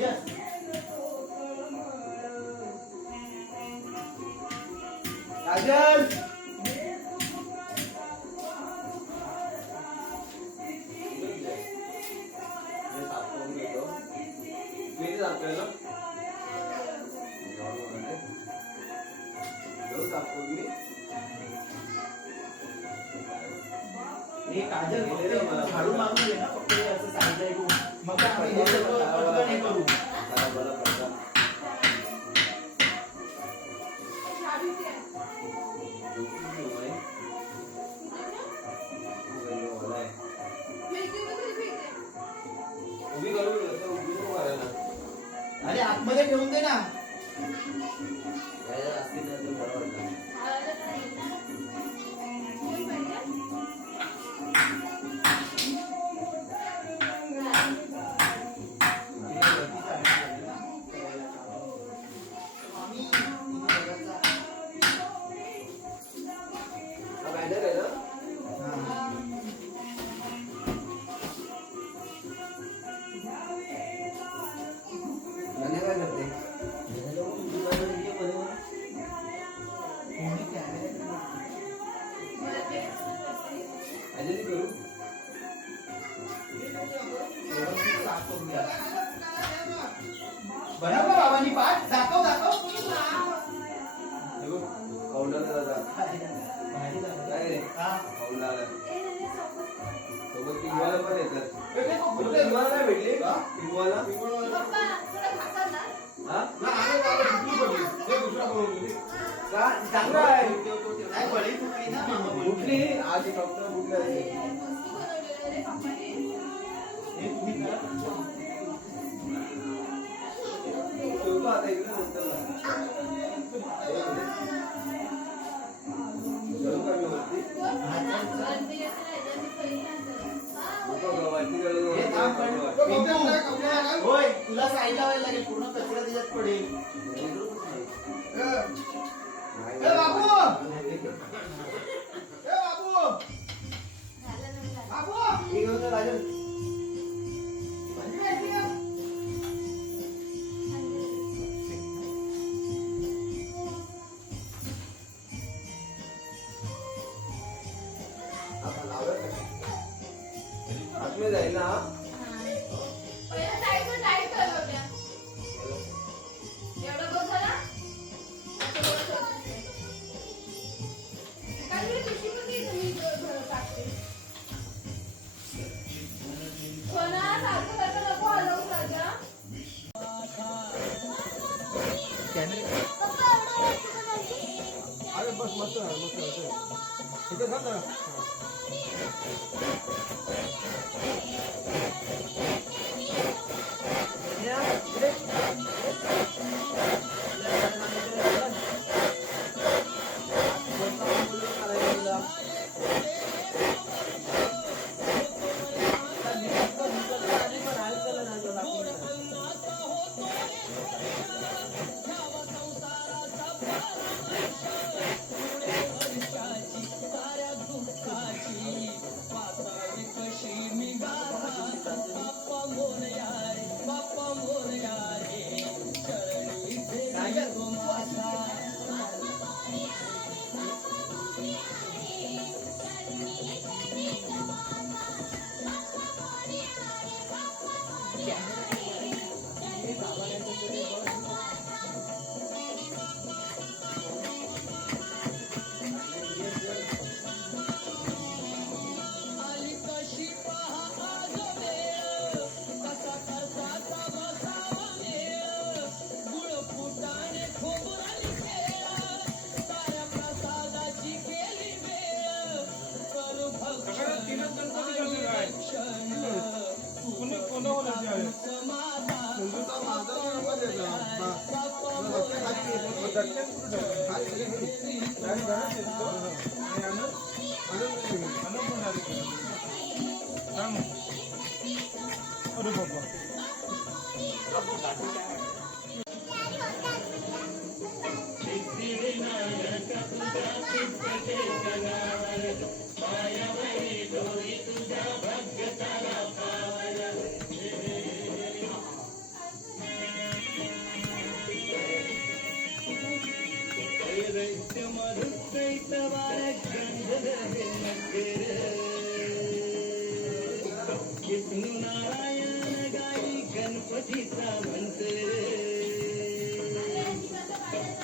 काजल काजल झाडू मारून दे ना फक्त असं सांगितलंय मग आम्ही हे सगळं नाही करू अरे आतमध्ये ठेवून दे ना बनव का बाबांनी पाठ दाखव दाखव भेटले चांगला आहे कुठली आज फक्त होय तुला साईड लावायला लागेल पूर्ण कचरा त्याच्यात पडेल बाबू राजन जाईल ना अरे बस मस्त इथे विष्णू नारायण गाई गणपतीचा म्हणते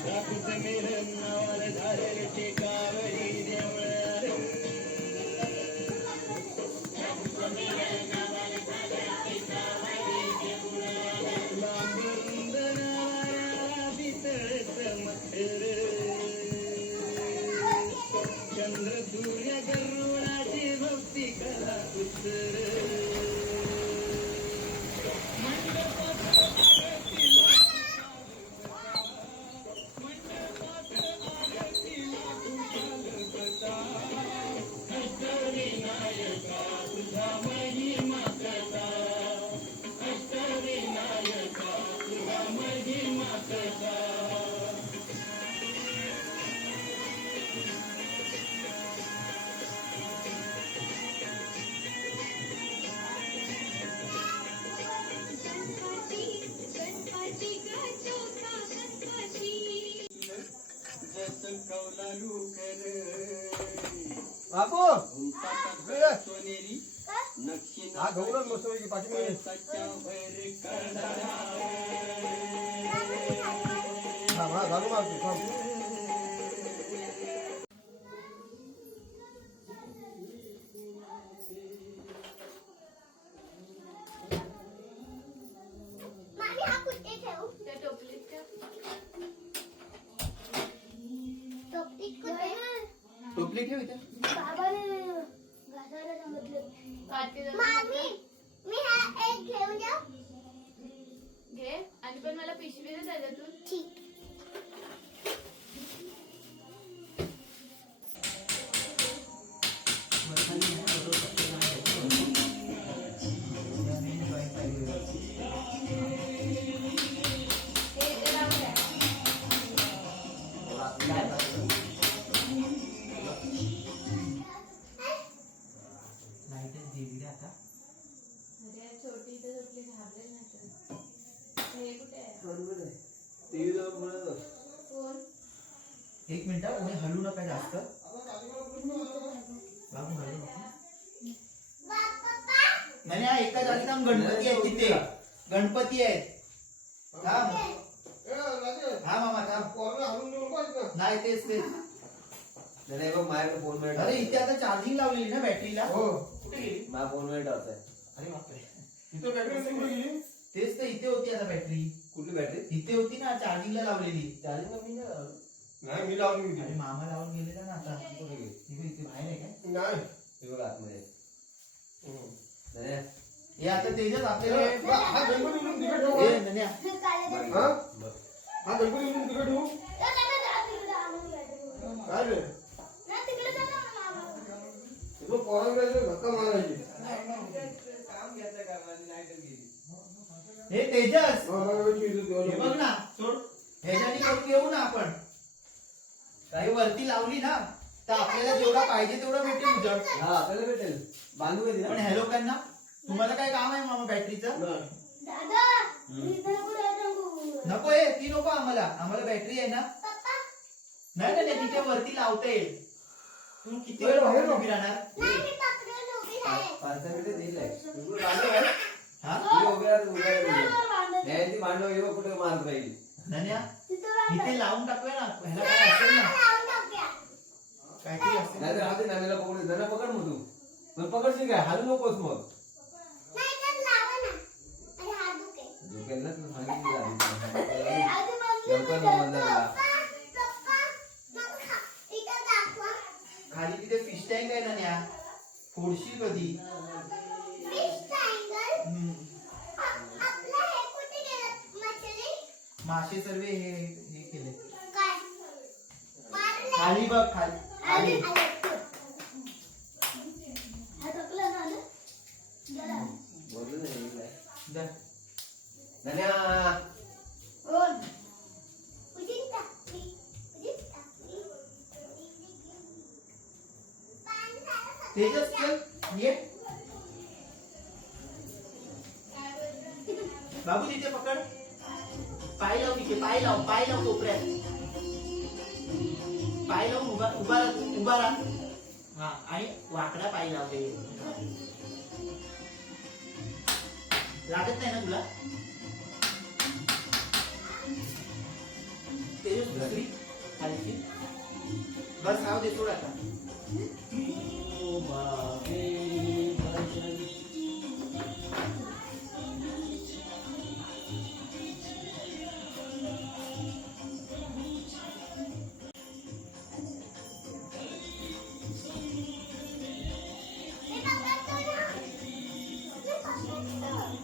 राखूच मेहर नावाला झाले टेकावरी देवळार लांबरुंदनारा बितळत मथर चंद्र सूर्य गरुडाची भक्ती कला उत्तर बापू सोनेरी हा गौरव मस्तपैकी पाठीमागे हा घालू मागतो टोपली ठेव इथे घे आणि पण मला पिशवी दे त्याच्यातून. अरे छोटी इथे झोपली घाबरेल नाही तर. हे कुठे आहे फोन? एक मिनिट कोणी हलू नका जास्त बाबू हलू नका नाही हा एका जागी थांब गणपती आहेत तिथे गणपती आहेत थांब हा मामा थांब नाही तेच तेच नाही बघ माझ्याकडे फोन मिळत अरे इथे आता चार्जिंग लावलेली ना बॅटरीला हो कुठे गेली माझा फोन मिळत आहे अरे बापरे तिथं बॅटरी कुठे गेली तेच तर इथे होती आता बॅटरी कुठली बॅटरी इथे होती ना चार्जिंगला लावलेली चार्जिंग मी नाही मी लावून अरे मामा लावून गेलेला ना आता कुठे गेली इथे बाहेर आहे काय नाही ते बघ आतमध्ये हे आता तेजस आपल्याला हा गणपती म्हणून तिकडे ठेवू ए, नन्या. हा हा गणपती म्हणून तिकडे ठेवू काय रे तुझं पोरांकडे धक्का मारायची हे तेजस हा, हे बघ ना सोड ह्याच्यानी करून घेऊ ना आपण काही वरती लावली ना तर आपल्याला जेवढा पाहिजे तेवढा भेटेल उजळ हा आपल्याला भेटेल बांधू का तिला? पण ह्या लोकांना तुम्हाला काय काम आहे मामा बॅटरीचं नको आहे ती नको आम्हाला बॅटरी आहे ना नाही नाही नाही, तिथे वरती लावता येईल तू किती वेळ बाहेर उभी राहणार पाच मिनिटं दिलंय. हा तिथे उभे राहा, उभे राहा. न्यायाची भांडव येऊ कुठे मारत राहील नन्या इथे लावून टाकूया ना ह्याला काय असेल ना काहीतरी असेल नाही तर राहते नाण्याला पकडू जरा पकड मग तू पण पकडशील काय हालू नकोस मग झोपेल ना तू सांगितलं लवकर मंदिराला खाली तिथे फिश टँक आहे नन्या फोडशील कधी मासे सर्व हे केले खाली बघ खाली खाली बोललो नाही जा. नाण्या तेजस चल ये बाबू तिथे पकड पाय लाव तिथे पाय लाव कोपऱ्यात पाय लावून उभा उभा राहा, उभा राहा. हा आणि वाकडा पाय लावते. लागत नाही ना तुला? तेजस दुसरी खालची बस राहू दे सोड आता. ओ बाबे भजन.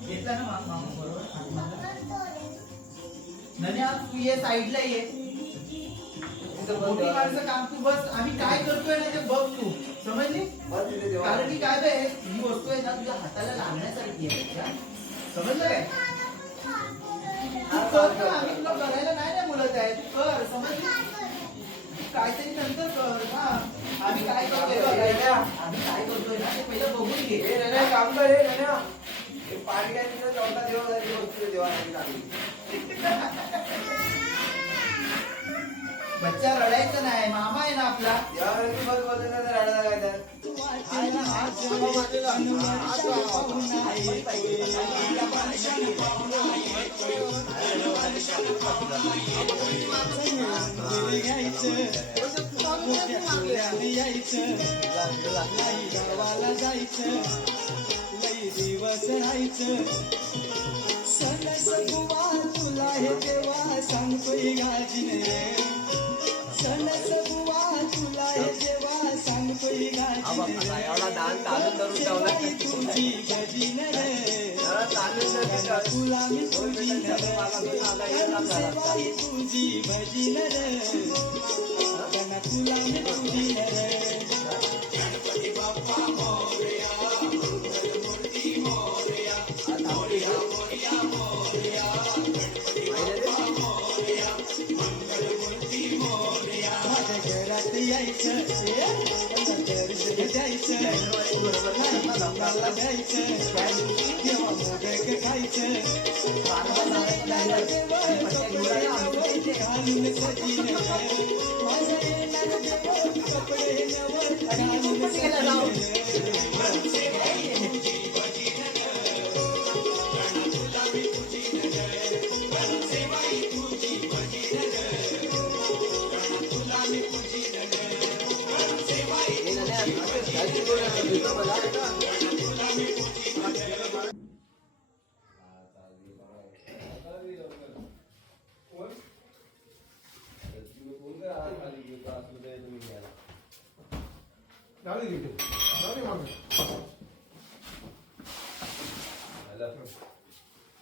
घेतला ना मामा बरोबर. नन्या तू ये साईडला ये. मोठी माणसं काम तू बस. आम्ही काय करतोय ना ते बघ तू. समजली? कारण की काय बे ही वस्तू आहे ना तुझ्या हाताला लागण्यासारखी आहे. का? समजलं काय? तू कर ना, आम्ही तुला करायला नाही ना बोलत आहे. तू कर. समजली? काहीतरी नंतर कर ना. आम्ही काय करतोय बघ. आम्ही काय करतोय ना ते पहिलं बघून घे. काम कर हे नन्या. हे पाणी काय तिथं चौथा देवा झाली वस्तू देवासाठी लागली. बच्चा रडायचं नाही. मामा आहे ना आपला. यावरती बस बदलला तर रडायला काय तर. आहे ना, आज मामा वाटेला. दिवस राहायचं सण सगुवा तुला हे देवा सांगतोय गाजीने सण सगुवा तुला हे देवा सांगतोय गाजीने तुझी गजीन रे तुला मी तुझी तुझी भजीन रे तुला मी तुझी रे यायचं द्यायचं मला द्यायचं किंवा मोदक खायचं घालून सजीन माझं येणार देव कपडे नवर घालून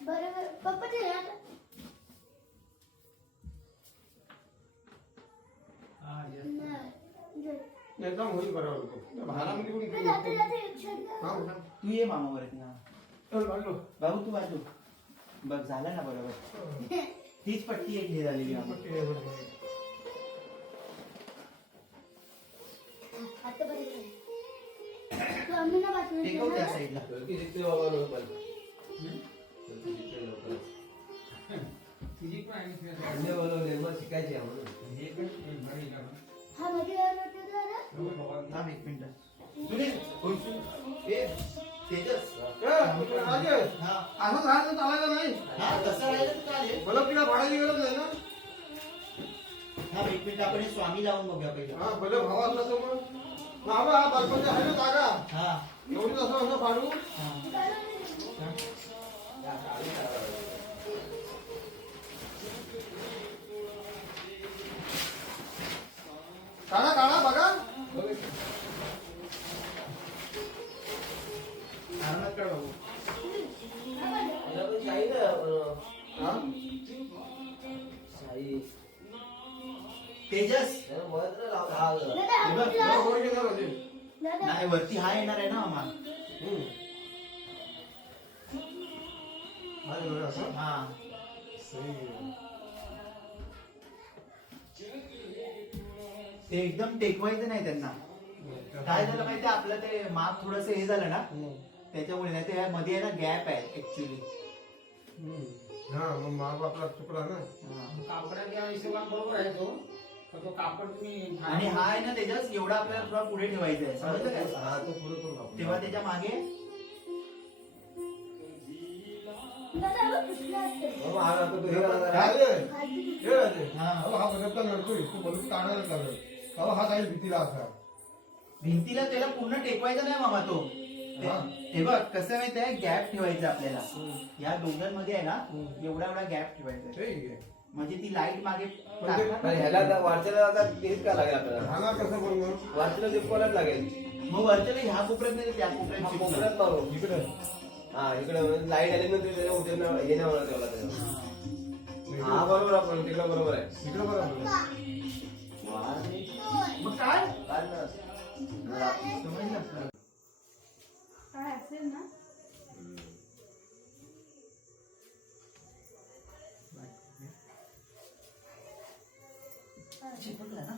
बरोबर पप्पा ते तू ये मामा वरती. बाबू तू बाजू बघ झालं ना बरोबर. तीच पट्टी एक हे झालेली मामा. आता बरोबर तू आम्ही ना बातमी टेकव त्या साईडला. शिकायची हा मध्ये थांब एक मिनिट. तुझे तेजस हा असं झालं चालायला नाही. हा तसं राहिलं तर चालेल. मला तिला भाड्याची गरज नाही ना. हा एक मिनिट आपण हे स्वामी लावून बघूया पहिलं. हा भले भाव असला तर मग बाबा हा बालपण आहे ना जागा हा एवढीच असं असं फाडू. काढा काढा बघा. आरामात काढ बाबू. तेजस नाही वरती हा येणार आहे ना मामा. हा ते एकदम टेकवायचं नाही त्यांना. काय झालं माहिती आपलं ते माप थोडस हे झालं ना त्याच्यामुळे. नाही ते मध्ये आहे ना गॅप आहे ऍक्च्युली. हा मग माप आपला चुकला ना. कापडाच्या हिशोबाने बरोबर आहे तो तर तो कापड तुम्ही आणि हा आहे ना त्याच्यात एवढा आपल्याला थोडा पुढे ठेवायचा आहे समजलं काय हा तो पुढे करू आपण. तेव्हा त्याच्या मागे दादा बघ कुठला असेल. बाबा, हा राहतो तो हे राहतो. काय रे? खाली हे राहते. हा. अहो, हा बदलता लढतोय तू बलून काढायला लागल. अहो हा जाईल भीतीला असा. भिंतीला त्याला पूर्ण टेकवायचा नाही मामा तो हा. हे बघ कसं माहिती आहे गॅप ठेवायचा आपल्याला या दोघांमध्ये आहे ना एवढा एवढा गॅप ठेवायचा ठीक आहे. म्हणजे ती लाईट मागे म्हणजे टाकणार पण ह्याला आता वाचायला आता तेच काय लागेल आपल्याला राहणार कसं करू मग? वाचायला चिपकायलाच लागेल. मग वरच्याला ह्या कोपऱ्यात नाही तर त्या हा, कोपऱ्यात कोपऱ्यात चिपकणार. मारू. इकडे. हा इकडे लाईट आली ना ते त्याच्या उद्या हे नाही होणार त्याला त्याच्या. हा बरोबर आपण तिकडे बरोबर आहे. इकडे बरोबर. मग काय काढ ना. समजलं काय असेल ना चिपकला ना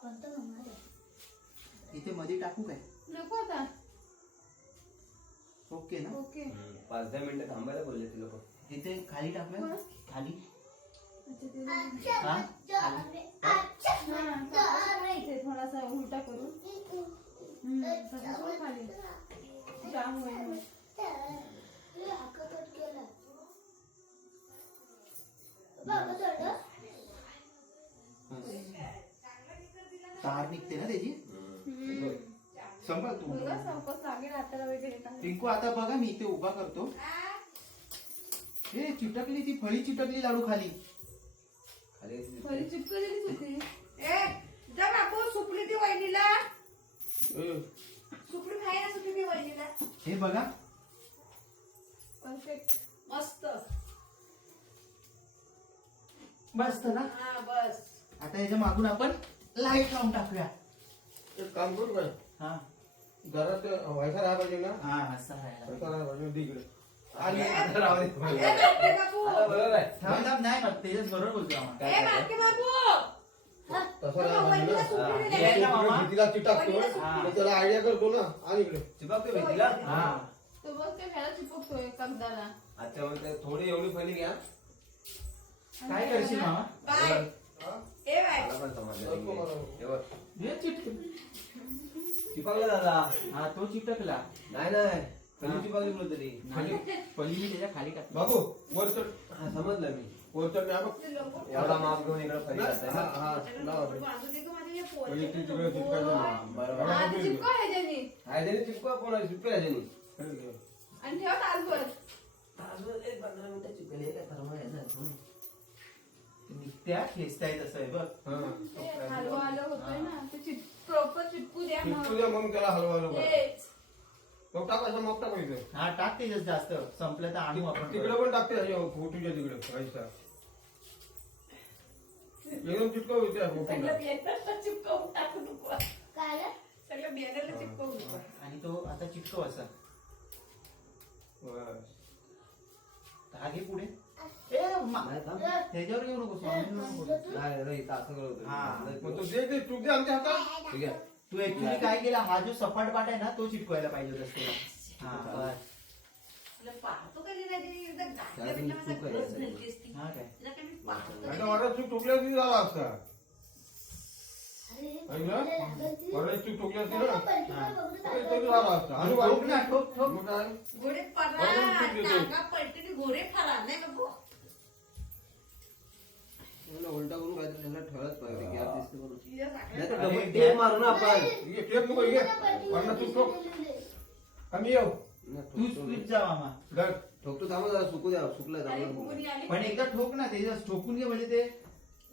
कोणतं होणार आहे? इथे मध्ये टाकू काय नको आता ओके ना ओके 5-10 मिनिटं थांबायला बोलले ते लोक. इथे खाली टाकूया खाली अच्छा ते हा? हा इथे थोडासा उलटा करून तसं सोड खाली जाम होईल मग. बाबा थोडं तार निघते ना त्याची संभाळ तू मुलगा संपत लागेल हाताला वगैरे काही. रिंकू आता बघा मी इथे उभा करतो हे चिटकली ती फळी चिटकली लाडू खाली खाली येते. फळी चिपकलेलीच होती. जा बापू सुपली ती वहिनीला ए, सुपली खाय ना सुपली ती वहिनीला हे बघा परफेक्ट मस्त मस्त ना हा बस आता याच्या मागून आपण लाईट लावून टाकूया एक काम करू काय हा घरात व्हायचा राहा पाहिजे ना. हा असं आहे व्हायचा राहा पाहिजे दे इकडे. आणि आता राहू दे. ए बापू आता बरोबर आहे. थांब थांब नाही बघ तेजस बरोबर बोलतो आम्हाला ए बापके बापू तसं राहा पाहिजे वहिनीला ना. सुपली हा. दिली. ये ना मामा. भीतीला चिटाकतो हा. मग त्याला आयडिया करतो ना. आणि इकडे चिपकतो भीतीला. हा तो बघ ते ह्याला चिपकतोय कागदाला. अच्छा मग ते थोडी एवढी फली घ्या. काय करशील मामा बाय हा? ए बाय मला पण समजलं नाही. हे बघ. हे चिटक चिपकला दादा. हा तो चिटकला नाही नाही फली चिपकली बोलतो तरी. नाही, फळी मी त्याच्या खाली टाकतो बाबू वर चढ. हा समजलं मी. वर चढ नाही बघ. ते लोकं एवढा माप घेऊन इकडे फली हा, घालताय ना. हा, लावा. बाजू दे गं माझे हे पोरं. म्हणजे ती तिकडे चिटकायचं हा, नाही. बरोबर. हा ते चिपको ह्याच्यानी ह्याच्याने चिपका पण चिपकेल ह्याच्याने. आणि ठेवा तासभर. अजून एक 15 मिनिटं चिपकेल. हे काय थर्मल आहे ना. त्या खेचताय तसं आहे बघ ते हलवा आलं होतंय ना ते प्रॉपर चिपकू द्या मग. चिटकू द्या मग त्याला हलवायला बघा. तेच. मग टाकायचं मग टाकायचं. हा टाक तेजस जास्त संपलं तर आणू आपण तिकडे पण टाकते फोटोच्या तिकडे व्हायचा. एकदम चिटकाव होते सगळं फोटोला. बॅनरला चिपकवून टाकू नको काय रे? सगळं बॅनरला चिपकवू नको आणि तो आता चिटकव असा बस. धागे पुढे ए, नाही थांब. त्याच्यावर येऊ नको स्वामींवर नको बोलू. नाही नाही इथं असं करत हा. मग तो दे तू दे आमच्या हातात. ठीक आहे. तू ऍक्च्युली काय केला हा जो सपाट पाट आहे ना तो चिटकवायला पाहिजे होता त्याला हा बस. तुला पाहतो कधी नाही ते एकदा त्याला घातलं तुम्ही म्हणजे चूक माझा आहे गरज याच्यात. घालतेस ती. हा काय तुला काय मी पाहतो आता कधी? वाटत तू टोकल्या तरी झाला असता. अरे, ऐकलं? वरच तू टोकल्या असती ना. पलटीवर बघू तर तरी तरी झाला असता. आणि ठोक ना ठोक ठोक मग काय? घोडे पडा वरून चूक देतो. टाका पलटीने घोडे फरा नाही बाबू मला उलटा करून काहीतरी त्याला ठेवायलाच पाहिजे. गॅस दिसते बरोबर. तुझ्या साखरेत नाही तर अरे, डबल टेप मारू ना आपण. ये टेप नको ये. वरनं तू टोक. आम्ही येऊ. नाही, तूच ठोकतो मी. तूच जा मामा धर. ठोकतो थांबा जरा सुकू द्या. सुकलं अरे चांगलं. फुगडी आली पण एकदा ठोक ना तेजस ठोकून घे म्हणजे ते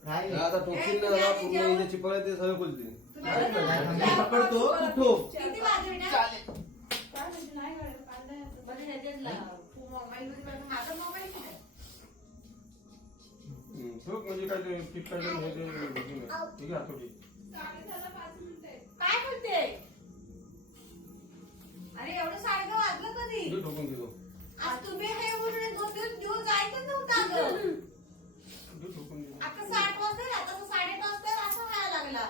राहील हे आता ठोकशील ना जरा पूर्ण इथे चिपकलं ते सगळं खुलतील. मी पकडतो तू ठोक किती वाजले ना चालेल काय म्हणजे नाही काढलं, काढलंय आता. बरं ह्याच्यात लाव. मोबाईल मध्ये बघ. माझा मोबाईल कुठे आहे? ठोक म्हणजे काय ते चिटकायचं हे ते ठीक आहे हातोटी. साडेदहाला 5 मिनिटं. काय करते अरे एवढं 9:30 वाजलं कधी हे ठोकून घेतो. आज तुम्ही हे बोलून होते दिवस जायचं नव्हतं गं. हे ठोकून घेतो. आता 7 वाजता आता 8:30 वाजता असं व्हायला लागला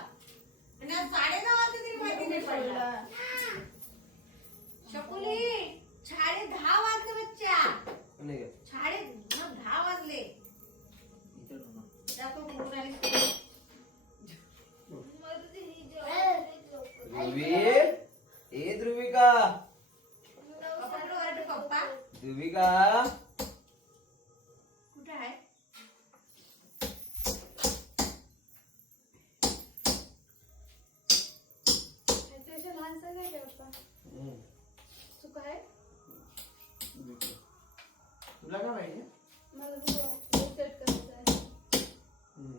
आणि आज 9:30 वाजता तरी माहिती नाही पडला शकुली 10:30 वाजले बच्चा नाही का? 10:30 वाजले देविका कुठे आहे ह्याच्यापेक्षा लहान साईज आहे का पप्पा? चुका आहे? तुला काय पाहिजे मला तो सेट करायचा आहे.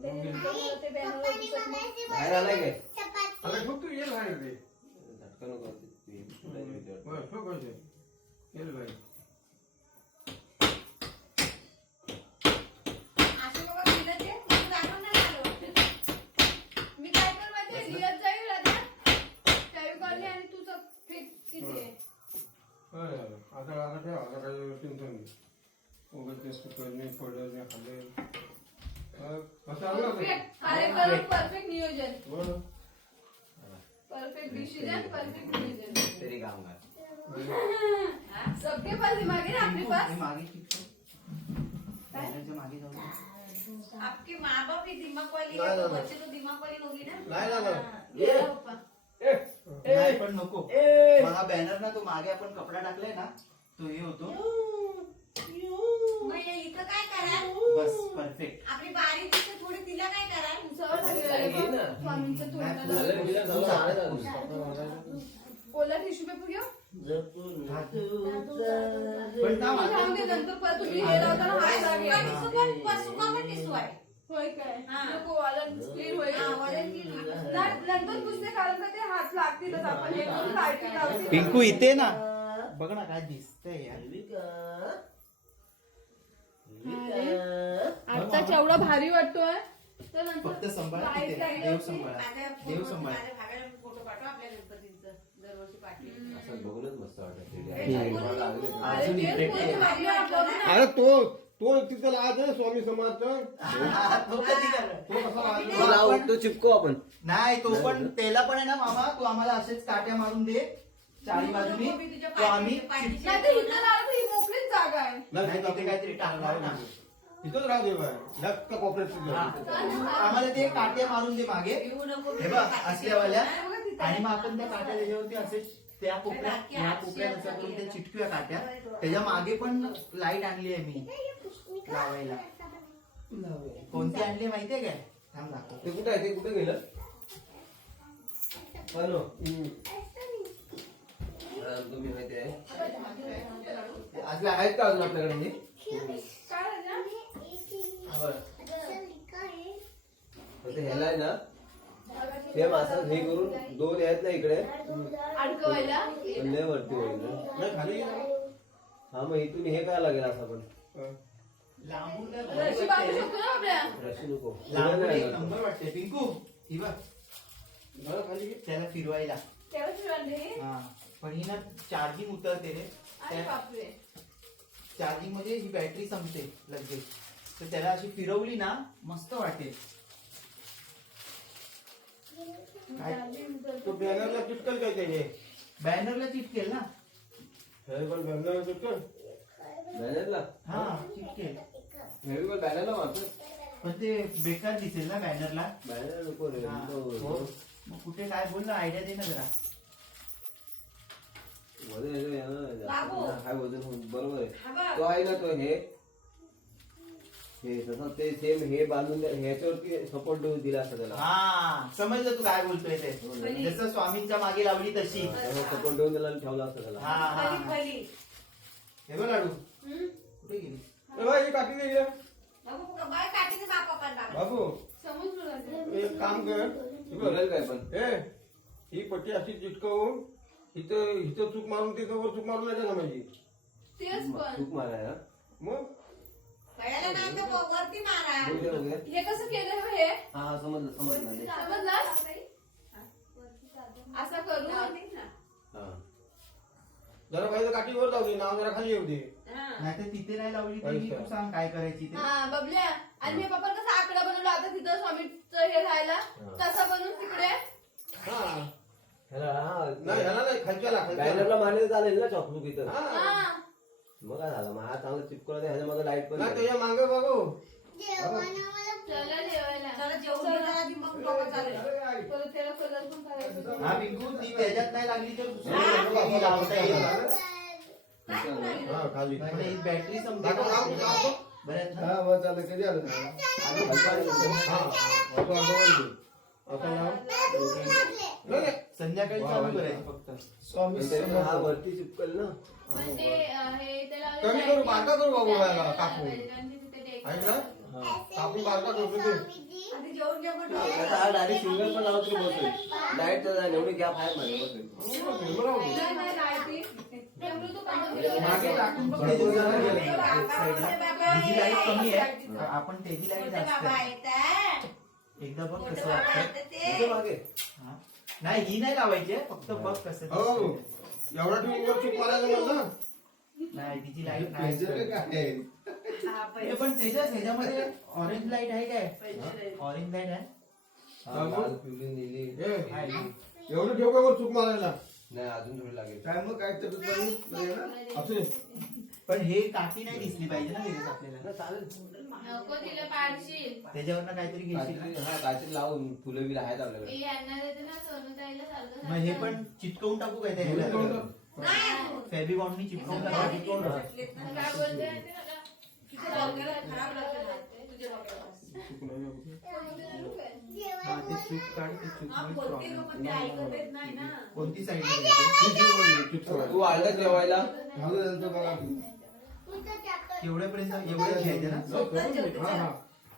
त्याच्यानंतर मला ते बॅनरवर दिसत नाही. बाहेर आलाय काय अरे खूप तू येईल बाहेर रे. झटका नको बरं, खूप आहे. येईल बाहेर. अशी बाबा दिलं ते तुझं दाखवून नाही आलं. मी काय कर माहितीये, रियाज जाईल आता त्यावेळी कॉल आणि तुझं फिट किती आहे. होय, आता ठेव, आता काही टेन्शन नाही. उगाच ते सुकत नाही, पडत नाही, खाल्लं. कसं आलं आता? परफेक्ट कार्यक्रम, परफेक्ट नियोजन, बरं. परफेक्ट डिसिजन, परफेक्ट नियोजन. तरी काम कर सबके पास दिमाग है ना अपने पास. हे मागे चिटकव. बॅनरच्या मागे जाऊ दे. आपकी माँ बाप ही दिमाग वाली नाही, है तो नाही. बच्चे तो दिमाग वाली होगी ना नाही ना ये पप्पा. नाही पण नको मला बॅनर ना तो मागे आपण कपडा टाकलाय ना तो हे होतो मग हे इथं काय कराल बस परफेक्ट. आपली बारी दिसते थोडी तिला काय कराल सवय लागलेली आहे घे ना. बघ. स्वामींचं नाही, तोंडाला. झालं बिलं झालं आलं झालं. ओला टिश्यू पेपर घेऊ. पण ना माझं- जाऊ दे, नंतर परत तुम्ही हे लावताना हात लागेल. सुका पण टिसू आहे होय काय हा. नको वाला क्लीन होईल. हा, वरून clean होईल. नंतर पुसते कारण का ते हात लागतीलच. आपण हे करून लाईटी लावते. पिंकू इथे ना बघ ना काय दिसतंय यार. आजचा एवढा भारी वाटतोय तर नंतर फक्त सांभाळ बाहेर तिथे. जायला देव होती. सांभाळा माझ्या देव फोटो- सांभाळा. माझ्या भागाला फोटो पाठव आपल्या गणपतींचं दरवर्षी पाठवेल असं बघूनच मस्त वाटत अरे तेच बोलते, भारी वाटलं ना. अरे तो तिथं लाज आहे स्वामी समर्थ. तो कधी करणार? तो कसा लाज तो चिपको आपण नाही तो पण त्याला पण आहे ना मामा तू आम्हाला असेच काट्या मारून दे चारी बाजूनी मी तुझ्या तो आम्ही पाठीशी- नाही तर इथं लावलं तर ही मोकळीच जागा आहे. नाही तिथे काहीतरी टाकणार ना. तिथंच राहू दे बाय. धक्का कोपऱ्यात तिथं. आम्हाला ते काट्या मारून दे मागे येऊ नको हे बघ असल्यावाल्या नाही बघा तिथं. आणि मग आपण त्या काट्या त्याच्यावरती असे त्या कोपऱ्यात ह्या कोपऱ्यात असं करून ते चिटकूया काट्या त्याच्या मागे पण लाईट आणली आहे मी लावायला. कोणती आणली माहितीये काय थांब दाखव. ते कुठे आहे ते कुठे गेलं हॅलो तुम्ही माहिती आहे आज आहेत का अजून आपल्याकडे म्हणजे काय झालं? ते ह्याला आहे ना सेम असं हे करून दोन आहेत ना इकडे अडकवायला पण लय वरती होईल ना. नाही, खाली ये ना. हा मग इथून हे काय लागेल असं पण लांबून काय रशी बघायला बांधू वाटते? शकतो ना आपल्या. रशी नको लांबून एक नंबर वाटते पिंकू ही बघ बरं, खाली ये. त्याला फिरवायला तेव्हा शिवांडे. हा पण ही ना चार्जिंग उतरते रे अरे बापरे. चार्जिंग मध्ये ही बॅटरी संपते लगेच तर त्याला अशी फिरवली ना मस्त वाटेल. तो बॅनरला चिटकल काय त्याने बॅनरला चिटकेल ना. हे पण बॅनरला चिटकल. बॅनरला हा चिटकेल हे पण बॅनरला मारतो पण ते बेकार दिसेल ना बॅनरला. बॅनर नको रे हा. तो- मग कुठे काय बोल ना आयडिया दे ना जरा. वजन येतं या ना. बाबू. हाय वजन होऊन बरोबर आहे हा बघ. तो आहे ना तो हे तसं ते सेम हे बांधून ह्याच्यावरती सपोर्ट दिला असता त्याला हा समजलं तू काय बोलतोय ते जसं स्वामींच्या मागे लावली तशी. सपोर्ट देऊन त्याला ठेवला असता त्याला हा हा खाली हा. खाली हे बघ लाडू हम्म? कुठे गेली. ए बाई, ही काठी दे इकडे. बाबू बाय काटीने बापा पण बाबा बाबू समजलं ना ते. एक काम कर हे बघ. बोलेल काय पण ए ही पट्टी अशी चिटकवून इथं इथं चूक मारून तिथं वर चूक मारून नाही का माझी तेच पण चूक माराय हा मग कळायला नाही तर वरती मारा बोलते वगैरे हे कसं केलं हो हे हा समजलं समजलं ते. समजलास असं करू. हा जरा पाहिजे काठी वर जाऊ दे नाव जरा खाली येऊ दे नाही तर तिथे नाही लावली तरी तू सांग काय करायची ते. हा बबल्या आणि मी पप्पा कसा आकडा बनवला आता तिथं स्वामीचं हे राहायला तसा बनवून तिकडे. हा ह्याला हा नाही ह्याला नाही खालच्याला बॅनरला मारले चालेल ना चॉकलूक इथं हा हा मग काय झालं मग हा चांगला चिपकला ह्याच्या मध्ये लाईट पण नाही नाही. त्याच्या मागे बघू चला जेवायला. जरा जेवण केलं आधी मग बाबा चालेल परत त्याला कलर पण करायचं. हा पिंकू ती त्याच्यात नाही लागली तर दुसरी लावता येईल. हा खाली म्हणजे ही बॅटरी संपते दाखव, दाखव, का? दाखव. बरं ना? हा बस चालेल कधी आलं हा आता आठवण दे. आता लाव. नाही, नाही. संध्याकाळी वा, चालू वा. करायचं फक्त स्वामी हा वरती चिपकल ना म्हणजे हे त्याला कमी करू, बारका करू बाबू बाळाला, कापू. कारण की तिथे ते ऐक ना कापून बारका करतो तू आधी जेवण घ्या म्हटलं. आता हा डायरेक्ट सिंगल पण लावतो बसेल लाईट एवढी गॅप आहे माझ्या बसेल बरोबर. नाही, नाही, राहते. तू पाणी मागे टाकून बघ, त्याची जरा एक साईडला. हिची लाईट कमी आहे आपण त्याची लाईट जास्त बाबा आहे. येतात. एकदा बघ मोठे कसं बाबा वाटतं. येतात इथे ते. मागे हा. नाही ही नाही लावायची आहे, फक्त बघ कसं हो दिसतंय. एवढा ठेवून वर चूक मारायला म्हणलं नाही तिची लाईट नाही काय हा, हे पण ह्याच्यामध्ये ऑरेंज लाईट आहे काय पैसे ऑरेंज लाईट आहे हा, लाल, पिवळी नीली आहे. एवढं ठेव का वर चूक मारायला नाही अजून थोडी लागेल काय मग काय तब्येत नाही ना असू दे. पण हे काठी नाही दिसली पाहिजे ना वेगळीच आपल्याला हा, चालेल नको तिला पाडशील. त्याच्यावरनं काहीतरी घेशील ना. काहीतरी- हा काहीतरी लावून फुलं बिलं आहेत आपल्याकडे मी यांना देते ना सोनूताईला सारखं मग हे पण चिटकवून टाकू काय एवढं त्या ठेवलं. नाही. फेबिकॉननी चिटकवून टाकू काय बोलते माहिती आहे का? तुझ्या डोक्याला खराब लागलं. तुझ्या डोक्याला. हा ते चूक काढ ते चूक हा, बोलते का पण ते ऐकत येत नाही ना. कोणती साईड तू जीव बोलली, चूक सोडायला. तू आलं जेवायला झालं झालं तर बघा तू. एवढ्यापर्यंत एवढं घ्यायचं ना हा हा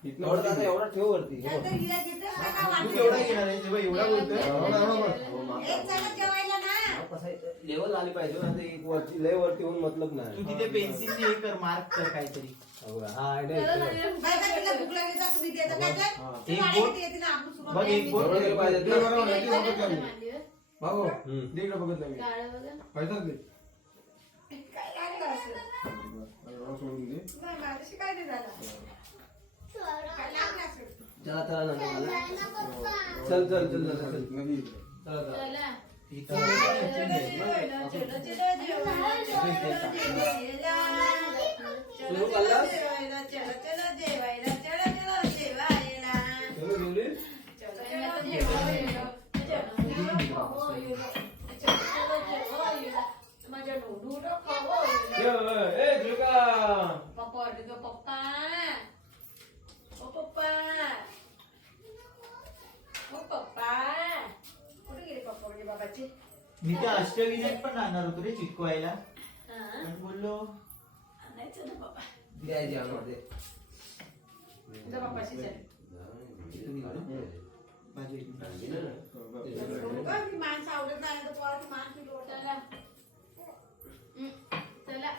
इथनं एवढं आता एवढा ठेव वरती हे बघ. नंतर हिला जिथं खायला तू वाटेल. केवढा घेणार आहे जेव्हा एवढा बोलतोय एवढा बरोबर. हो, मागं. एक जण जेवायला ना. हा, कसं आहे, लेवल आली पाहिजे ना ते एक वरती लय वरती होऊन मतलब नाही तू तिथे पेन्सिल हे कर मार्क कर काहीतरी हा, बघा. हा आहे ना इथे. बाय बाय, तिला भूक लागली तर तुम्ही देता काय काय? हा. ती एक वाड्याकडे बोट. येते ना, आपण सुबह बघ, एक बोट. बरोबर पाहिजे ते बरोबर आहे, ते बघितलं मी. मांडीवर. भाऊ हम्म. दीड बघितलं मी काळं बघा. पैसाच दे काय लागलं असं? एवढा सोडून दे नाही, माझ्याशी काय नाही झालं. काय लागलं असं? चला चला ना चल चल चल चल चल चल. नदी चला चला चला. इथं चलो जेवायला, चलो चलो जेवायला, चलो चलो जेवायला. चलो चलो जेवायला, चलो चलो जेवायला, चलो चलो जेवायला. चलो जेवली चलो चलो जेवायला, चलो चलो जेवायला. माझ्या डोडूला खावं. ए झुका पप्पा वाटते का पप्पा? ओ पप्पा. ओ पप्पा. कुठे गेले पप्पा म्हणजे बाबाचे? मी ते अष्टविनायक पण राहणार होतो रे चिटकवायला हा? पण बोललो आणायचं ना बाबा. द्यायची आम्हाला तुझा पप्पाशी चल. भाजी एक मिनिट. हो का? ती माणसं आवडत नाही तर पोराची माणसं लोट. चला. चला.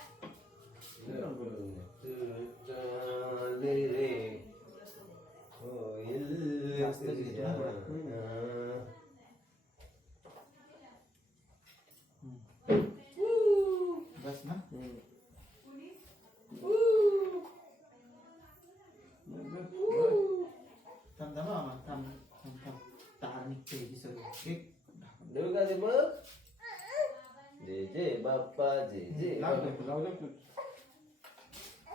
रे होईल जास्त घेतलं ना थोडं. बस ना थांब थांब मामा, थांब थांब थांब तार निघते ही सगळी एक देऊ का ते बघ जय जय बाप्पा जय जय लाव बाप्पा. दे, लाव दे.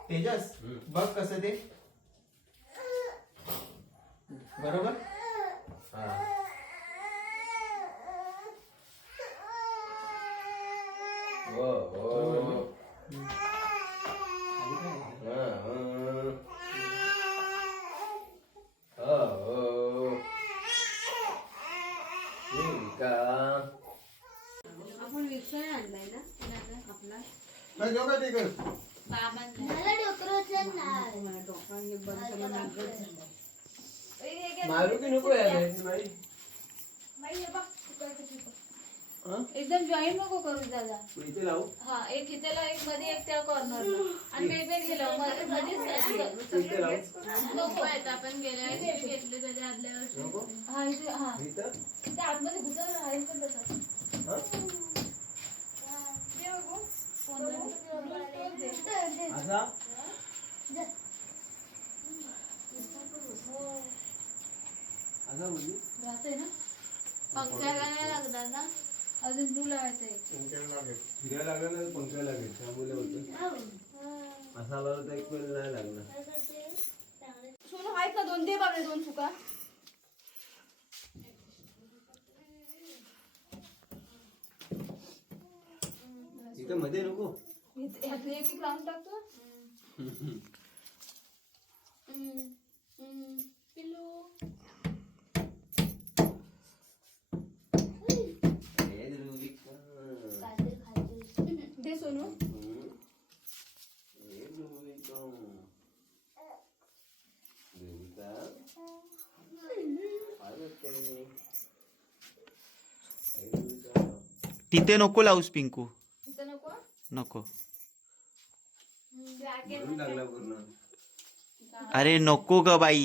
तेजस बघ कसं ते बरोबर हा. हो हो खाली काय आहे? हा, हा. हो ठीक आहे. आपण विषय आणलाय ना आपला काय जेव काय ते कर बाबांचा. मला डोकरं नाही मला डोकं हे बंद करून नागत झालं. मारू की नको यार नाही एकदम जॉईन नको करू दादा. इथे लावू हा एक इथे लाव, एक मध्ये एक त्या कॉर्नरला आणि वेगवेगळे लाव. मध्येच इथे लावू नको आहेत. आपण गेल्या वर्षी घेतले त्याच्या आदल्या नको वर्षी. हा इथे हा इथं ते आतमध्ये घुसर आहे पण तसं. हा? असा असा बोलली राहतंय ना पंख्या नाही लागणार ना. अजून ब्लू लावायचं आहे. फिरायला लागलं ना पंखा लागेल त्यामुळे होतं असा लावला तर एक वेळ नाही लागणार सोनू आहेत ना दोन दे बाबा दोन चुका. इथं मध्ये नको ह्यातले एक एक लावून टाकतो. पिल्लू हे ध्रुविका. काहीतरी खायचं. दे सोनू. हे ध्रुविका. ध्रुविका. काय करते? हे ध्रुविका. तिथे नको लावूस पिंकू, तिथं नको. नको. भरून लागला पूर्ण. अरे नको ग बाई.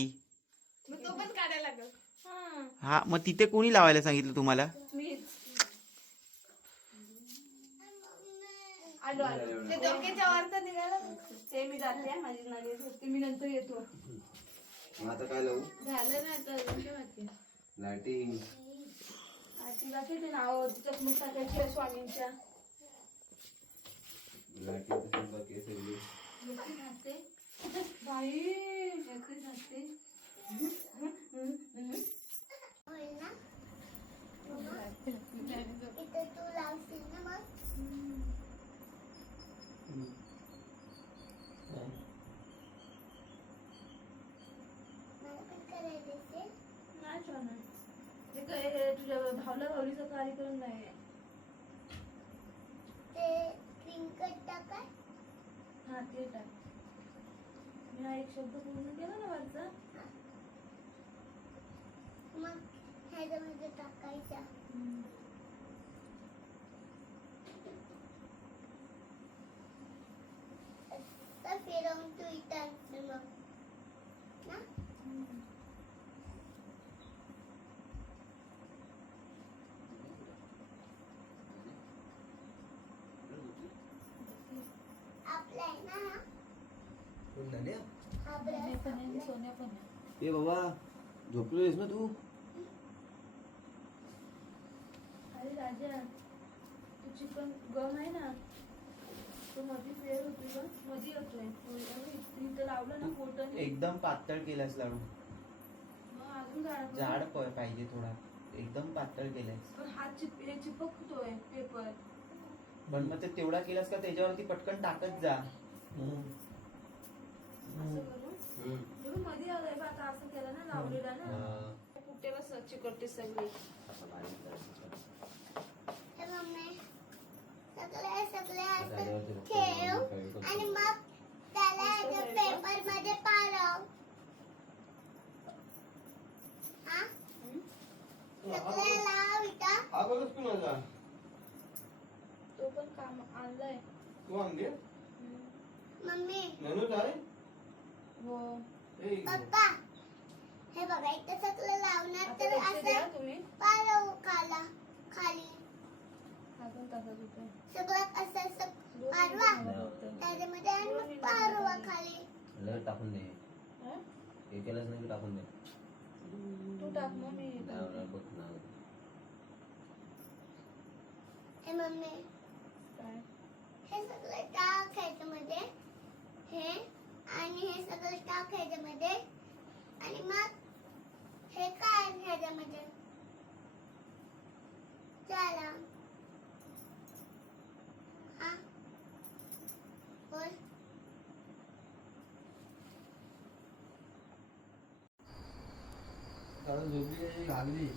मग तो पण काढायला लागल. हा हा मग तिथे कोणी लावायला सांगितलं तुम्हाला? मीच आलो आलो. ते डोक्याच्या वर तर निघालं. ते मी जाते, माझी नाली झोपते, मी नंतर येतो. मग आता काय लावू? झालं ना आता अजून काय बाकी आहे? लाइटिंग. आधी बाकी ते नाव चकमक टाकायची आहे स्वामींच्या. लाइटिंग कसं बाकी आहे सगळी. एकटी घासते. बाई एकटी घासते. होय ना? इथं तू लावशील ना मग? मला पण करायला देशील? नाही छान. ते काय तुझ्या भावला भावलीचा कार्यक्रम नाही. ते क्रिंकट टाकाय? हा ते टाक. मी हा एक शब्द पूर्ण केला ना वरचा. मग ह्याच्यामध्ये टाकायचा. तर फिरवून तू इथं आणशील मग ना? आपला आहे ना हा? कोण नाण्या? हा ब्रश आपला. सोन्या पण ए बाबा झोपलोयस ना तू? अरे राजा तू चिकन गम आहे ना तो मध्ये फेर होतोय का मध्ये येतोय. इस्त्री तर लावलं ना फोटो एकदम पातळ केलास लाडू. मग अजून झाड जाड पाहिजे थोडा. एकदम पातळ केलास. पण हात हे चिपकतोय पेपर. पण मग ते तेवढा केलास का त्याच्यावरती पटकन टाकत जा. असं करू जेव्हा मध्ये आलंय बा आता असं केलं ना लावलेला ना कुठे बस चिकटते सगळी. हे मम्मी सगळे सगळे असं ठेव आणि मग त्याला पेपर मध्ये पारव. हा सगळे लाव इथं. हा बघच कुणाचा? तो पण काम आणलाय. तू आणली? मम्मी ननूच आहे? हो ए, पप्पा हे बघा इथं सगळं लावणार आता तर लक्ष द्या असं तुम्ही. पारव खाली अजून टाकत होते. सगळं असं असं पारवा त्याच्यामध्ये आणि मग पारवा खाली. लय टाकून दे. हा? हे केलंच नाही की टाकून दे. तू टाक मग मी नाही, बघ ना. हे मम्मी काय हे सगळं टाक ह्याच्यामध्ये. हे आणि हे सगळं टाक ह्याच्यामध्ये आणि मग हे काय ह्याच्यामध्ये. चला हा बोल. त्याला झोपली लागली.